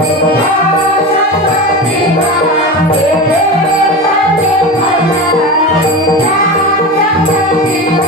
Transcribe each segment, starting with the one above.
Thank you.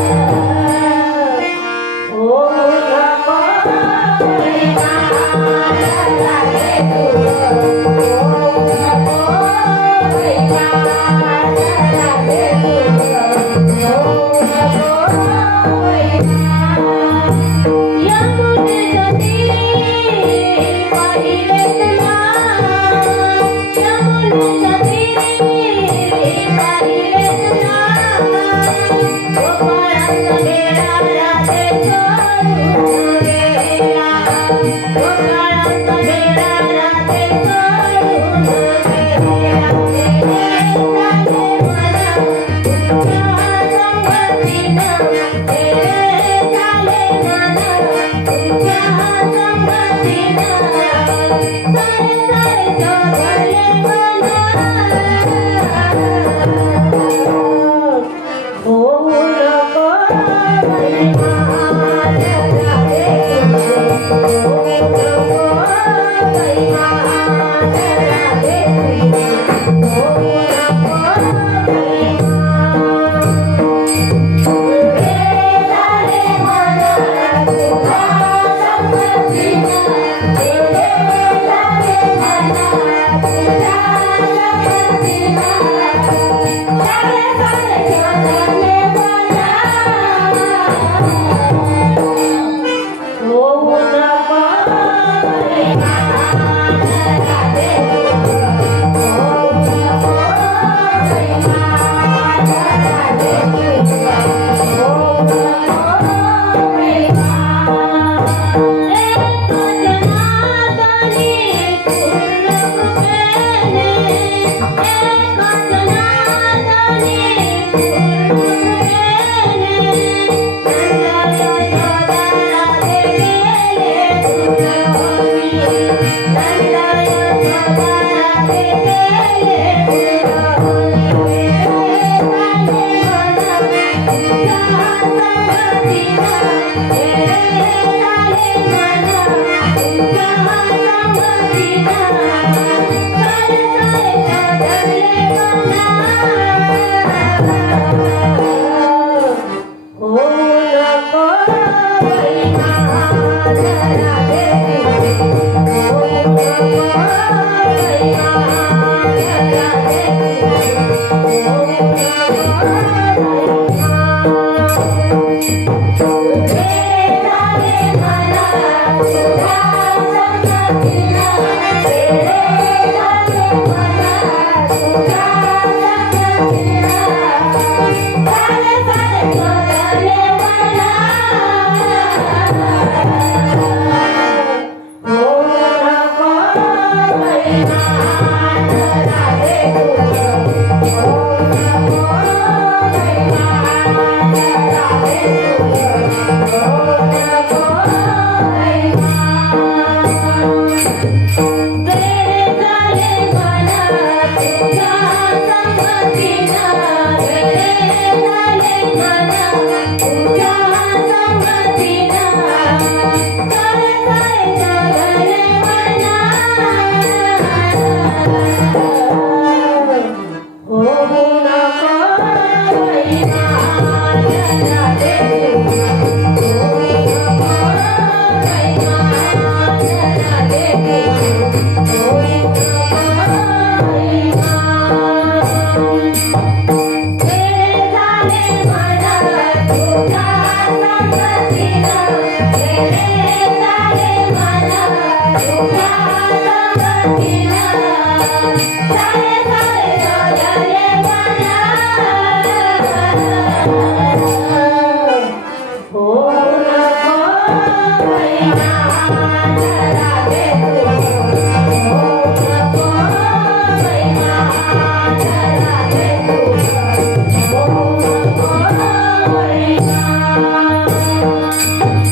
Yeah. Thank you.